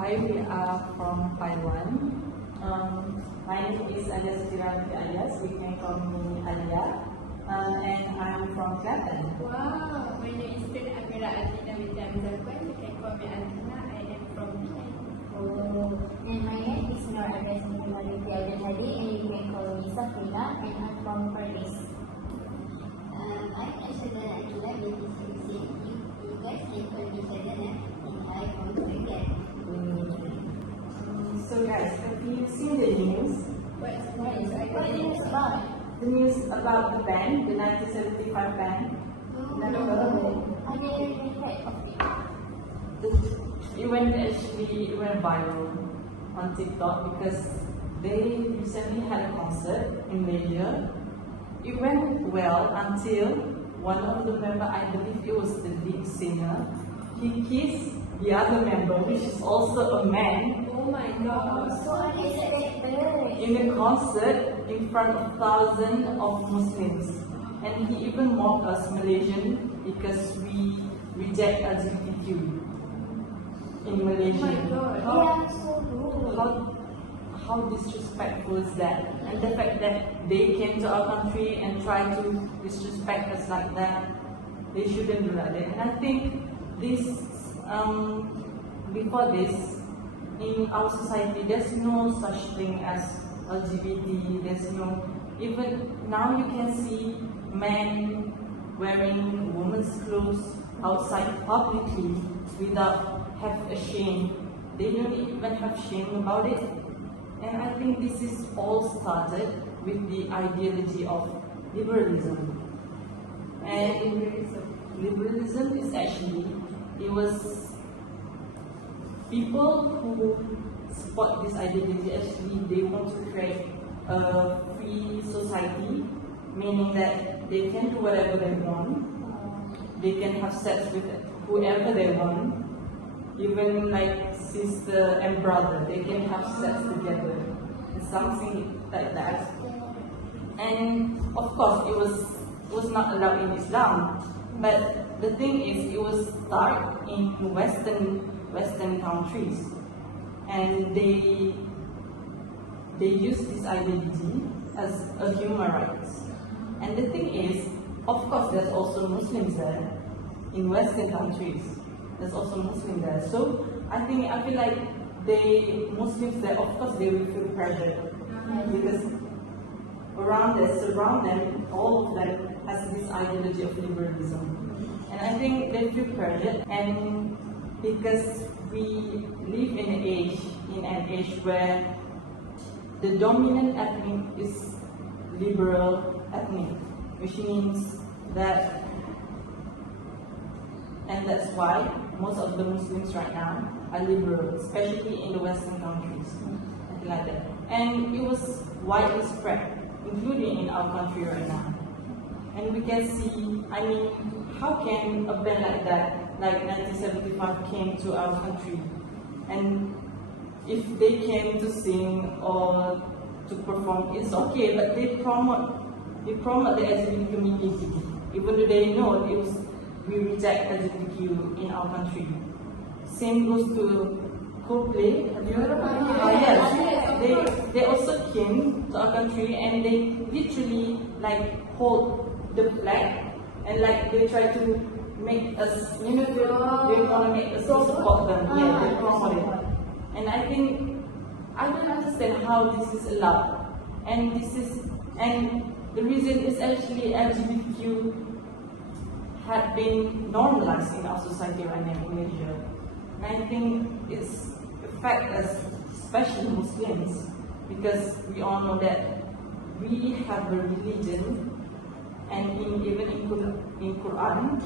Hi, we are from Taiwan. My name is Alias. You can call me Alia. And I'm from Klaten. Wow, my name is Alina. You can call me Alina. I am from Penang. Oh, and my name is Nur Agas Nurmaliti Abdul and you can call me Safina, and I'm from Paris. I'm Ashada Akila, you guys can call me Shadana, and I'm from Turkey. So guys, have you seen the news? What is it about? The news about the band, the 1975 band? I never heard of it. It went viral on TikTok because they recently had a concert in Malaysia. It went well until one of the members, I believe it was the lead singer, he kissed the other member, which is also a man, Oh my god. So unexpected. in a concert in front of thousands of Muslims. And he even mocked us Malaysian because we reject LGBTQ in Malaysia. Oh my god. Yeah, so rude. How disrespectful is that? And the fact that they came to our country and tried to disrespect us like that, they shouldn't do like that. And I think this, before this, in our society, there's no such thing as LGBT. There's no, even now you can see men wearing women's clothes outside publicly without have a shame. They don't even have shame about it. And I think this is all started with the ideology of liberalism. And liberalism is actually, it was people who support this ideology, actually they want to create a free society, meaning that they can do whatever they want, they can have sex with whoever they want, even like sister and brother, they can have sex together, something like that. And of course, it was not allowed in Islam. But the thing is, it was started in Western countries, and they use this ideology as a human rights. And the thing is, of course, there's also Muslims there in Western countries. There's also Muslims there. So I feel like Muslims there, of course, they will feel pressure because surround them, all of them has this ideology of liberalism. And I think they feel pressured, and because we live in an age where the dominant ethnic is liberal ethnic, which means that, and that's why most of the Muslims right now are liberal, especially in the Western countries, something like that. And it was widely spread, including in our country right now. And we can see, how can a band like that, like 1975, came to our country? And if they came to sing or to perform, it's okay, but they promote the LGBT community, even though they know we reject LGBTQ in our country. Same goes to Coldplay. Have you heard of it? Yes. They also came to our country and they literally hold the flag and they try to make us, they want to make us support them. Yeah, they promote it. And I don't understand how this is allowed. And the reason is actually LGBTQ had been normalized in our society right now in Malaysia. And I think it's affect us, especially Muslims, because we all know that we have a religion, and even in Quran,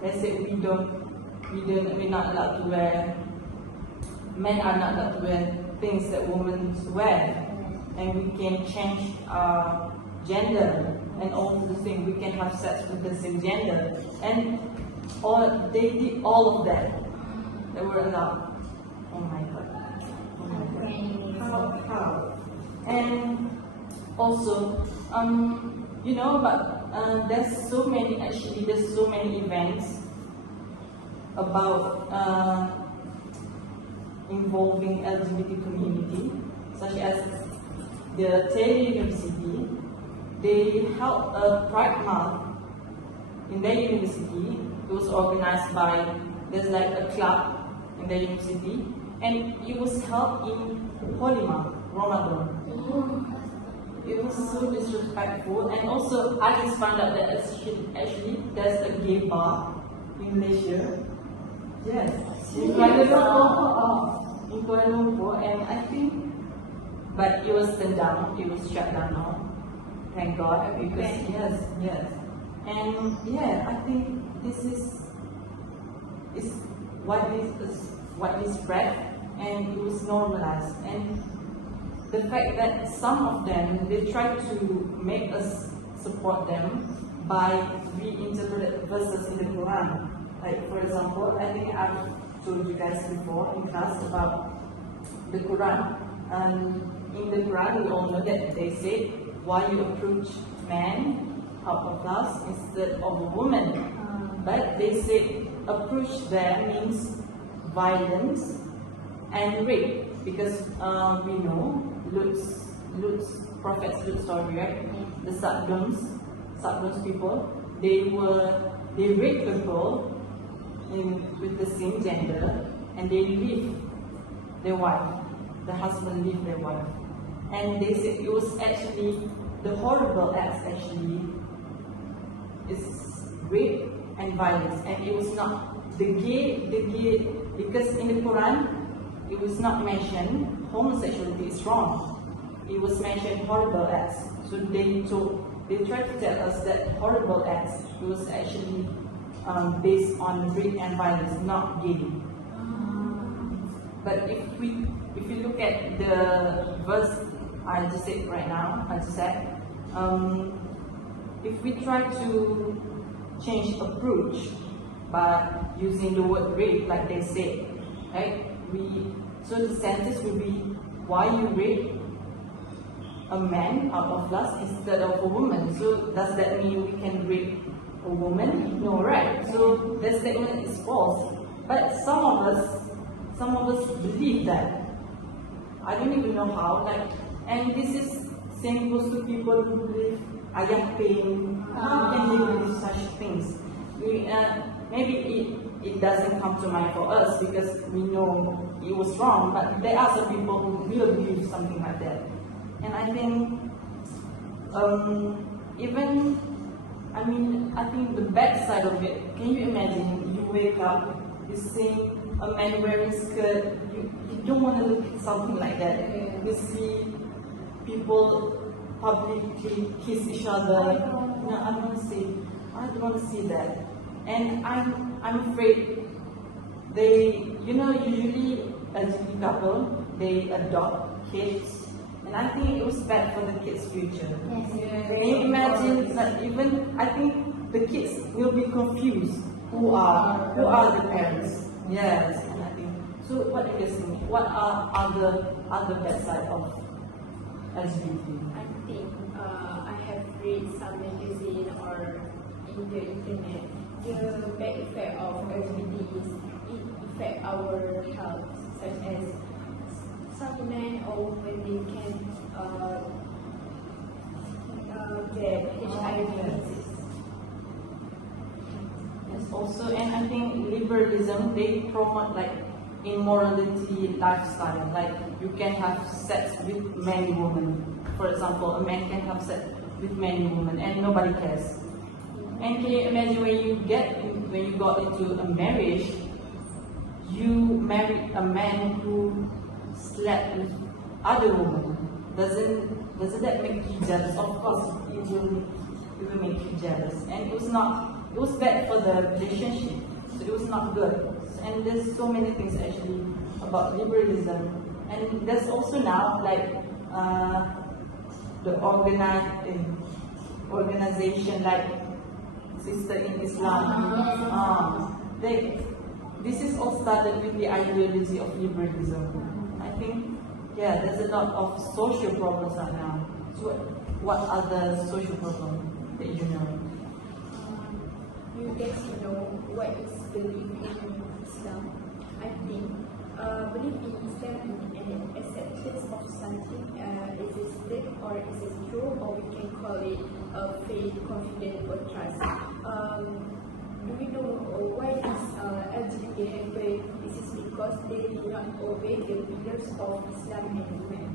they say we're not allowed to wear, men are not allowed to wear things that women wear, and we can change our gender and all the things. We can have sex with the same gender, and they did all of that. They were allowed. Oh my god. Oh my god. How? And also, there's so many events about involving LGBT community, such as the Taylor University. They held a Pride Month in their university. It was organized by, there's like a club in their university, and it was held in Holy Month, Ramadan. It was so disrespectful, and also I just found out that actually there's a gay bar in Malaysia. Yes, in Kuala Lumpur, and I think, but it was turned down, it was shut down now. Thank God, because yes. And yeah, I think this is widely spread, and it was normalized. And the fact that some of them, they try to make us support them by reinterpreting verses in the Quran. Like for example, I think I've told you guys before in class about the Quran. In the Quran, we all know that they say, why you approach man out of class instead of a woman. But they say approach there means violence and rape, because we know Prophet Lut's story, right? The Saddam's people, they raped people with the same gender, and they leave their wife. The husband leave their wife, and they said it was actually the horrible acts actually is rape and violence, and it was not the gay because in the Quran it was not mentioned homosexuality is wrong. It was mentioned horrible acts. So they tried to tell us that horrible acts, it was actually based on rape and violence, not gay. But if you look at the verse I just said right now, if we try to change approach by using the word rape, like they say, right? So the sentence will be, why you rape a man out of lust instead of a woman? So does that mean we can rape a woman? No, right? So that statement is false. But some of us believe that. I don't even know how. And this is same goes to people who believe ayah pain. How can they believe such things? Maybe it doesn't come to mind for us because we know it was wrong, but there are some people who will believe something like that. And I think I think the bad side of it, can you imagine you wake up, you see a man wearing a skirt, you don't want to look at something like that. You see people publicly kiss each other. No, I don't want to see that. And I'm afraid usually LGBT couple, they adopt kids. And I think it was bad for the kids' future. Yes. Can you imagine that I think the kids will be confused. Who are the parents? Yes, and I think so. What do you think? What are other bad side of LGBT? I think I have read some magazine or in the internet. The bad effect of LGBT is it affect our health, such as some men or women they can get HIV disease. Yes, also, and I think liberalism, they promote immorality lifestyle. Like you can have sex with many women. For example, a man can have sex with many women and nobody cares. And can you imagine when you got into a marriage, you married a man who slept with other women? Doesn't that make you jealous? Of course, it will make you jealous. And it was bad for the relationship. So it was not good. And there's so many things actually about liberalism. And there's also now the organization like Sister in Islam. This is all started with the ideology of liberalism. I think, there's a lot of social problems right now. So what are the social problems that you know? You get to know what is believed in Islam. I think belief in Islam and acceptance of something existed or is it true, or we can call it faith, confidence, or trust. Do we know why this LGBT happened? This is because they did not obey the pillars of Islam and Iman.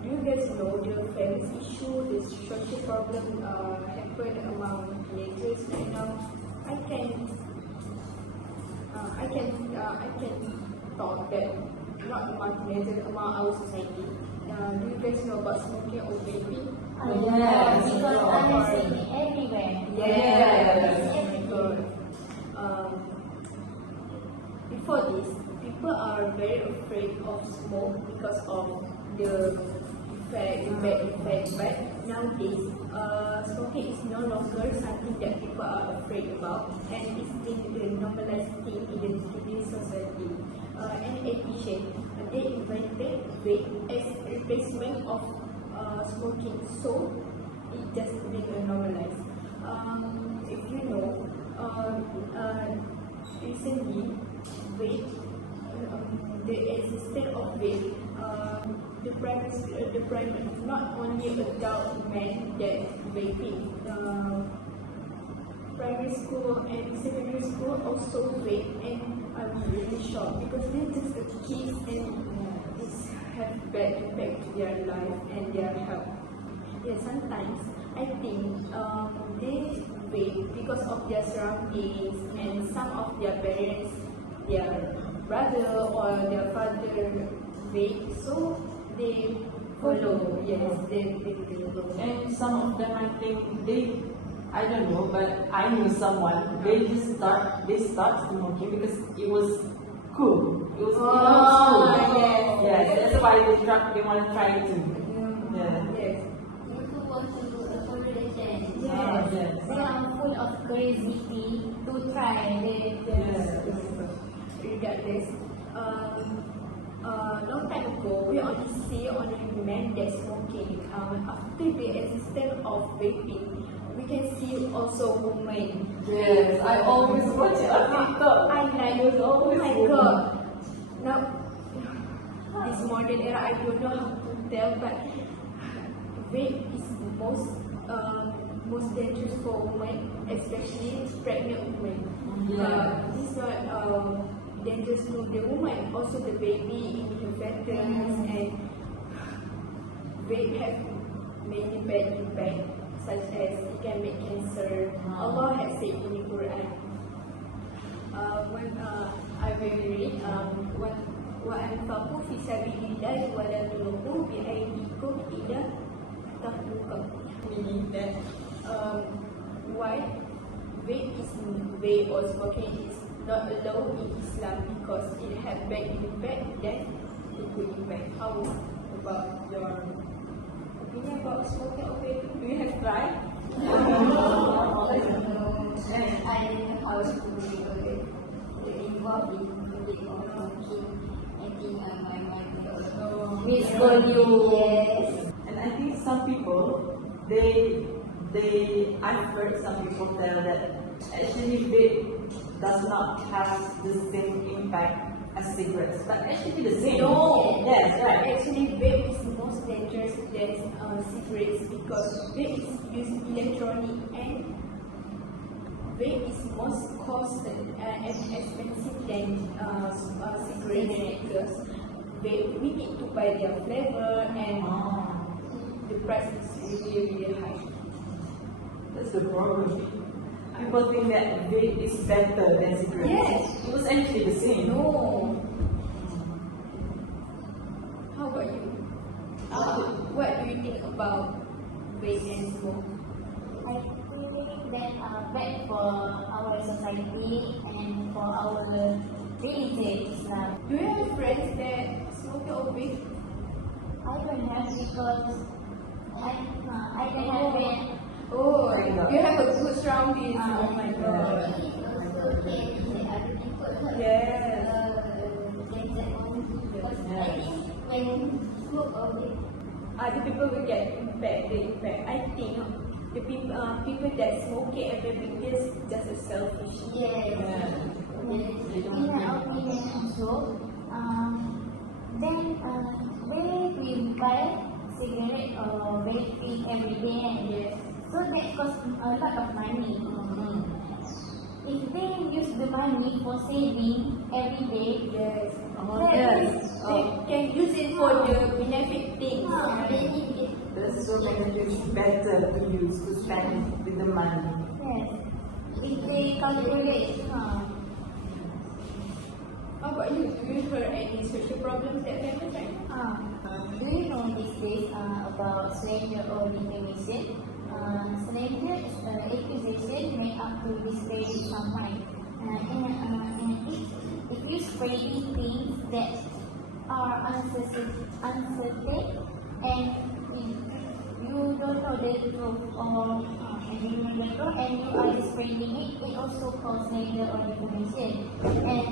Do you guys know the famous issue, the social problem happen among teenagers right now? I can talk that not among teenagers, among our society. Do you guys know about smoking or vaping? Yes. Because I'm seeing it everywhere. Yes. Good. Before this, people are very afraid of smoke because of the bad effect. But nowadays, smoking is no longer something that people are afraid about, and it's in the normalized thing in the today's society. And addition, they invented vape as replacement of smoking, so it just being normalized. If you know, recently, vape, the existence of vape, the primary, not only adult men that vaping, primary school and secondary school also vape, and I'm really shocked because they're just a kids and it have bad impact to their life and their health. Yeah, sometimes I think they vape because of their surroundings and some of their parents, their brother or their father vape, so they follow. Yes, they follow. And some of them, I think I don't know, but I knew someone. They start smoking because it was cool. It was cool. Yes. Yes, that's why they want to try it too. Yeah. Yes. You want to follow the trend. Yes. Yes. They are full of curiosity to try. Regardless, long time ago, we only see only men that smoking. After the existence of vaping, we can see also women. Yes, I always watch it on TikTok. I like, oh my god. Now, this modern era, I don't know how to tell, but vape is most dangerous for women, especially pregnant women. Yeah. This is not dangerous to the woman, also the baby in her fetus, and vape have many bad impact, such as it can make cancer. Allah has said in the Quran. When I will read, وَأَنْفَقُوا فِي سَبِيلِ اللَّهِ وَلَا تُلْقُوا بِأَيْدِيكُمْ إِلَى التَّهْلُكَةِ. Meaning that why vape or smoking is not allowed in Islam because it has bad impact than the good impact. How about your opinion about smoking or vaping? Do you have tried? I don't know how to involve in vaping or smoking. I think my mother also Miscall you. Yes. And I think some people, I've heard some people tell that actually vape does not have the same impact as cigarettes, but actually the same. No. Yes, right. Actually, vape is most dangerous than cigarettes because vape is used electronic and vape is most cost and expensive than cigarettes because vape, we need to buy their flavor and the price is really high. That's the problem. People think that vape is better than cigarettes. Yes. It was actually the same. No. How about you? What do you think about vape and smoke? I think that are bad for our society and for our religion, Islam. Do you have friends that smoke or vape? I don't have because I don't have it. Oh, my God. you have a good surroundings. Oh my It god. is also okay with other people. Yes. Because I think when smoke or vape, Other people will get the impact. I think the people that smoke it and vaping is just a selfish. yes. Yeah. In my opinion also, we buy cigarette or vaping every day, Yes. so that costs a lot of money. If they use the money for saving every day, Yes. they They can use it for the benefit things. they need it. There's so many things better to use to spend with the money. Yes. If they calculate, How about you? Do you heard any social problems that happen right now? do you know these days about slander or defamation? Slander is an accusation made up to discredit someone. If you spreading things that are uncertain and you don't know the truth or and you are spreading it, it also causes slander or defamation. And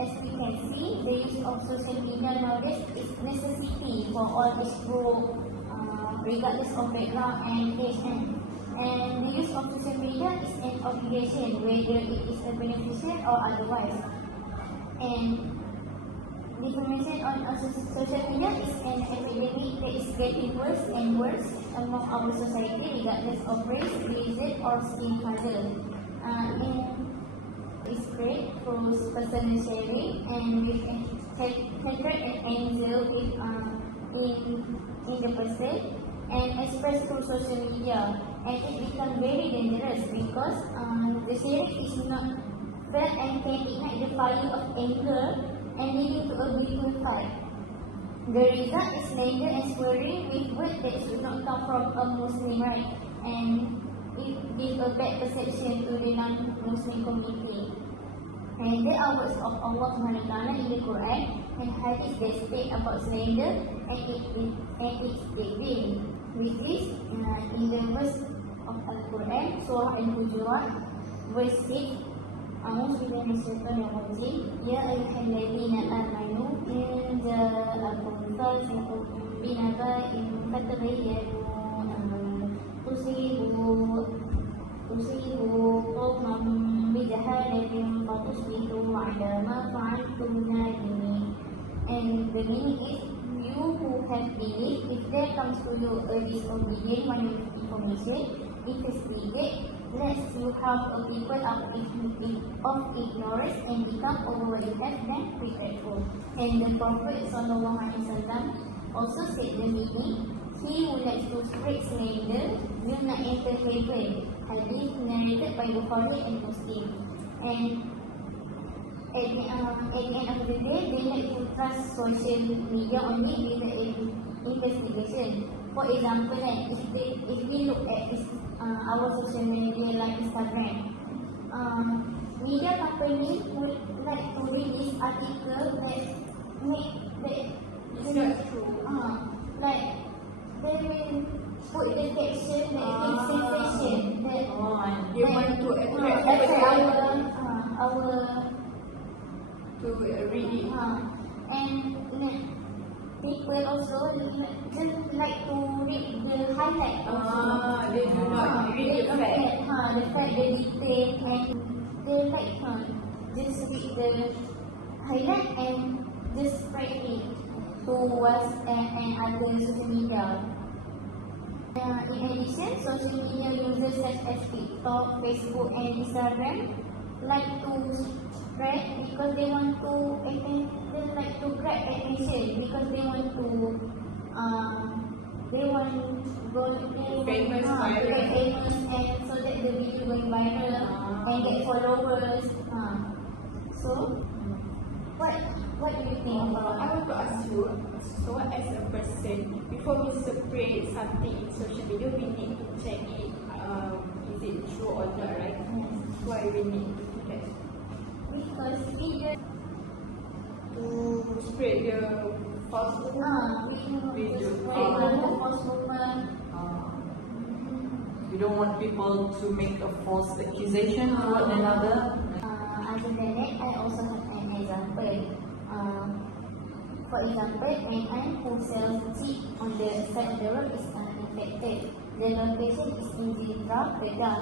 as we can see, the use of social media nowadays is necessity for all age group, regardless of background and age. And the use of social media is an obligation, whether it is a beneficial or otherwise. And defamation on social media is an epidemic that is getting worse and worse among our society, regardless of race, religion, or skin color. It's great for personal sharing and with hatred and anger in the person and express through social media, and it becomes very dangerous because the sharing is not felt and can ignite the fire of anger and leading to a brutal fight. The result is slander and swearing with words that should not come from a Muslim, right? And it gives a bad perception to the non-Muslim community. And there are words of Allah Subhanahu wa Taala in the Quran and hadith that state about slander and its victim, which is in the verse of Al-Quran, Surah Al-Hujurat, verse 6. أعوذ بالله من الشيطان الرجيم يا أيها الذين آمنوا إن جاءكم فاسق بنبأ فتبينوا تصيبوا قوما بجهالة فتصبحوا على ما فعلتم نادمين. And the meaning is, you who have believed, if there comes to you a disobedient one with information, investigate, lest you harm a people of ignorance and become overwhelmed and regretful. And the Prophet ﷺ also said the meaning, he who likes to spread slander will not enter heaven. Hadith narrated by Bukhari and Muslim. And at the end of the day, they like to trust social media only with the investigation. For example, if we look at our social media like Instagram, media company would like to release article that make that It's not true. like they will put the caption that is sensation that They want to attract attract our to read it. and people also just like to read the highlight also. They do not read the fact. The fact, the detail, and they like just read the highlight and just spread it to WhatsApp and other social media. In addition, social media users such as TikTok, Facebook, and Instagram like to spread because they want to they like to grab attention because they want to Famous, viral. get famous, and so that the video going viral and get followers. So what do you think about? I want to ask you, so as a person, before we spread something in social media, we need to check it, is it true or not, right? Why we need to do that? Because we just To spread the false rumor. we just spread the false rumor. You don't want people to make a false accusation to one another. Other than that, I also have an example. For example, an aunt who sells cheap on the side of the road is infected. The location is in Jeddah, Kedah.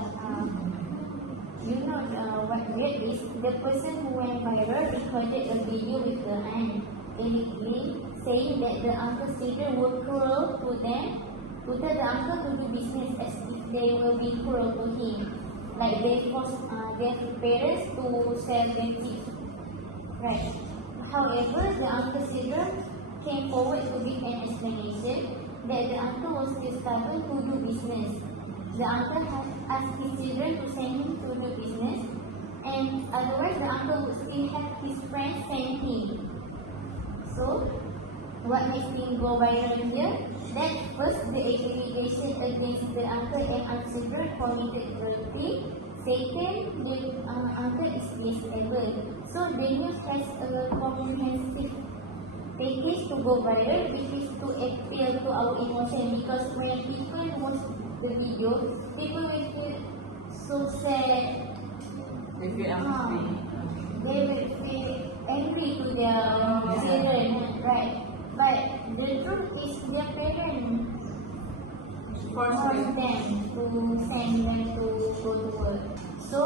you know what weird is? The person who went viral recorded a video with the aunt, basically saying that the uncle's children were cruel to them, to tell the uncle to do business as if they will be cruel to him. Like they forced their parents to sell their kids. Right. However, the uncle's children came forward to give an explanation that the uncle was still stubborn to do business. The uncle had asked his children to send him to do business, and otherwise the uncle would still have his friends send him. So, what makes him go viral here? That first, the allegation against the uncle and aunt children committed guilty. Second, the uncle is disabled. So, the news has a comprehensive package to go viral, which is to appeal to our emotion, because when people watch the video, people will feel so sad. They feel angry. They will feel angry to their children, right? But the truth is their parents force them to send them to go to work. So,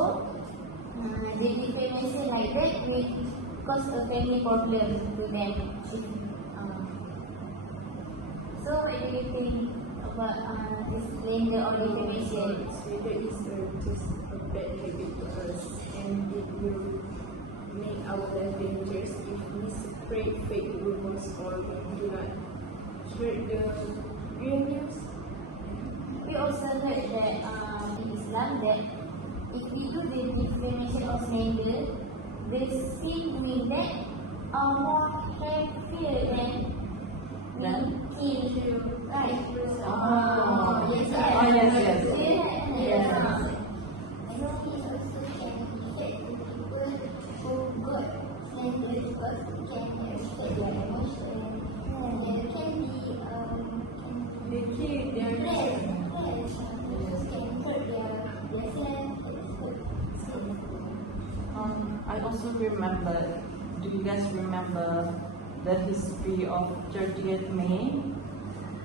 the defamation like that will cause a family problem to them. So, what do you think about this slander or defamation? Slander is just a bad habit to us, and it will make our life dangerous if we spread fake rumors or we do not share the real news. We also heard that in Islam that if we do the defamation or slander, the sin doing that are more heavier than we kill, right? Yes. Yeah. I know he also can affect the people who got slandered because it can affect their emotion. And it can be They kill their can hurt their self. I also remember, do you guys remember the history of 30th May?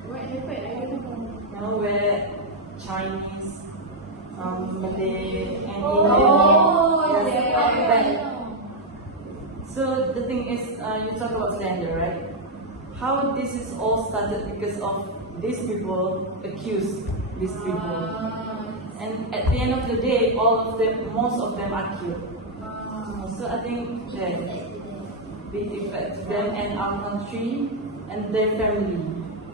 What happened? I don't know. You know, where Chinese, Malay, and Oh, Indian yeah. back. So the thing is, you talk about slander, right? How this is all started because of these people accuse these people, and at the end of the day, most of them are killed. So I think that it affects them and our country and their family.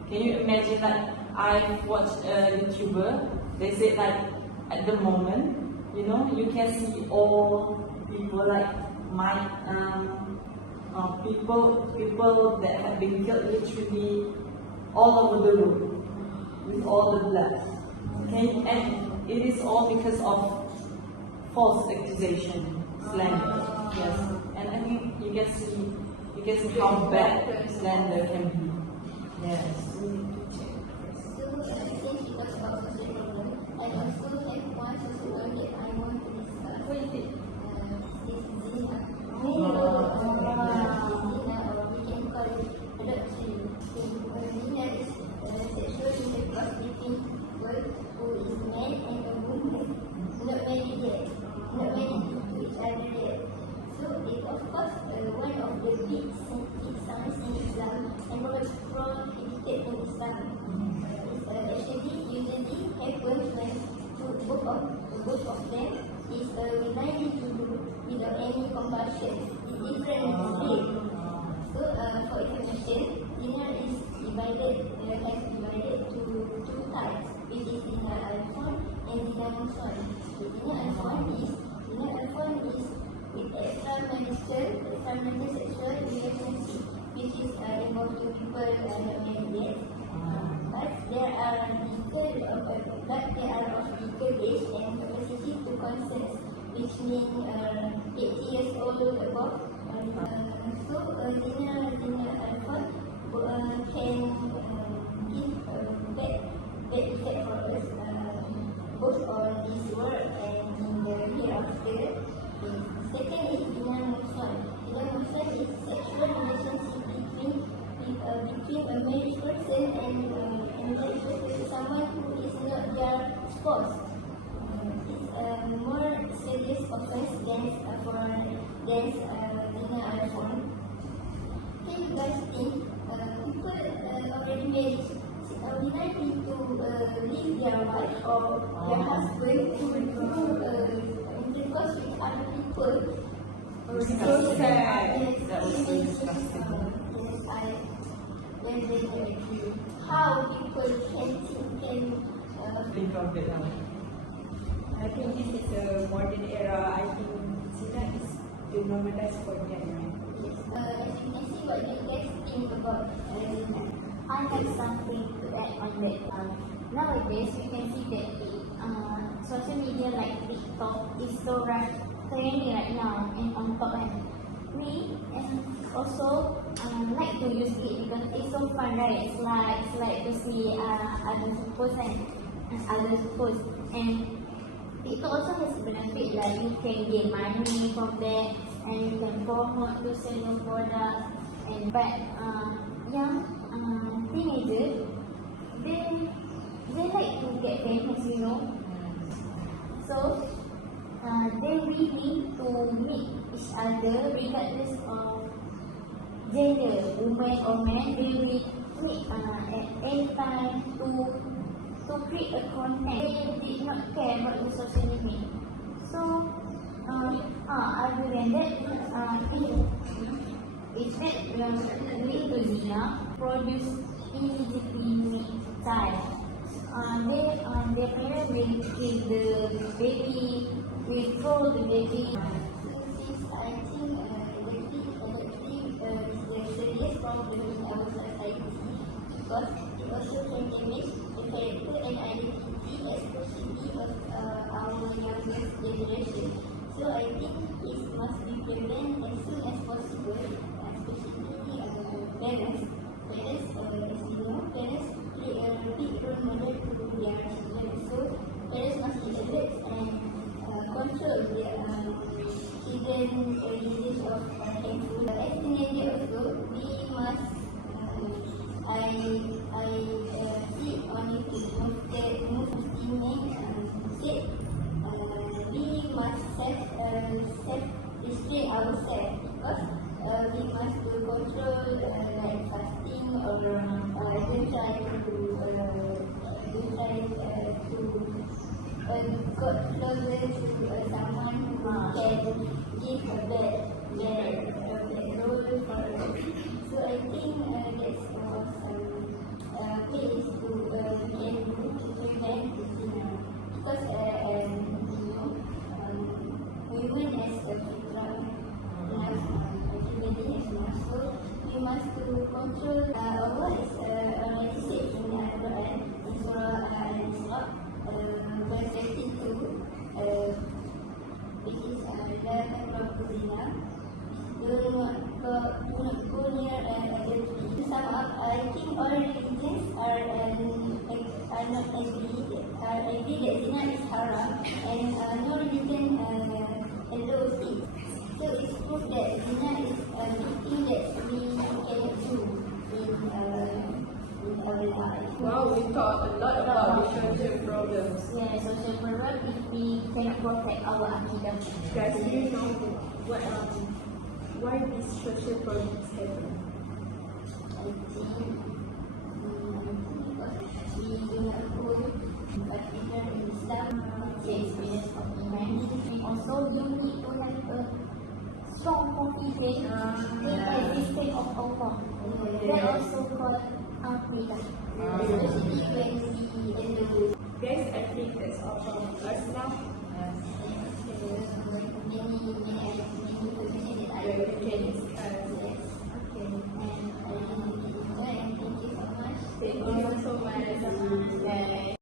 Can you imagine, like, I've watched a YouTuber, they said like at the moment, you know, you can see all people like people that have been killed literally all over the room with all the blood. Okay, and it is all because of false accusation, slander. Yes, and I think you can see how bad slander can be. Yes. So, since we talk about social problem, I also have one social problem that I want to discuss. What is it? This zina. Zina, or we can call it adoption. Zina is sexual intercourse between one who is man and a woman, not married yet, not married to each other yet. So, it of course one of the big signs in Islam and most prohibited in Islam. Actually usually happens when both of them is willingly to do without any compulsion. It's different with rape. So for information, zina is divided to two types, which is zina al-fon and zina muhsan. Zina al-fon is with extramarital sexual relationship, which is involved two people not married yet. But there are of legal age and capacity to consent, which means 80 years old above. So zina al-fon can give bad effect for us, both on this world and in the hereafter. Second is zina muhsan. Zina muhsan is sexual relationship between a married person and someone who is not their spouse. It's more serious people already married. We like need to leave their wife or their husband to intercourse with other people. So sad. Yes, That was so disgusting. Yes, I very agree. How people can Think of it now. I think this is a modern era. I think zina is the normalized for them, right? yes, as you can see what you guys think about zina. I have something to add on that. Nowadays, we can see that social media like TikTok is so trendy right now, and on top, and we also like to use it because it's so fun, right? It's like to see others post and others post, and it also has benefit like you can gain money from that, and you can promote to sell your product. And but young teenagers, they like to get famous, you know. So they really to meet each other regardless of gender, woman or man. They will meet at any time to create a content. They did not care about the social limit. So other than that, if that lead to zina, produce illegitimate child. Their parents will kill the baby, will throw the baby. Since I think adopting is the serious problem in our society because it also can damage the character and identity, especially of our youngest generation. So I think it must be prevented as soon as possible, especially parents. Parents, as you know, parents play a big role model to their children. So parents must be alert and control their children usage of handphone. As teenagers also, we must I see on YouTube that Muslim said we must self-restrain ourselves because we must do control like fasting or don't try to got closer to someone who can give a bad role for us. So I think that's some ways to we can do to prevent zina. Because you know, women as a fitrah everybody has enough. So we must to control what is already said in the Quran in Surah Al-Isra. Verse 32, which is La taqrabu zina. Do not go near adultery. To sum up, I think all religions are not agree that zina is haram, and no religion allows it. So it's proof that zina is a thing that we cannot do in our life. Wow, we talked a lot about the social problems. Yeah, social problem if we cannot protect our akidah. Guys, do you know what why these social problems happen? I think because we do not hold particular in Islam The experience of iman, and also you need to have a strong confidence in the existence of Allah. That also called akidah. especially when we Guys, I think that's all from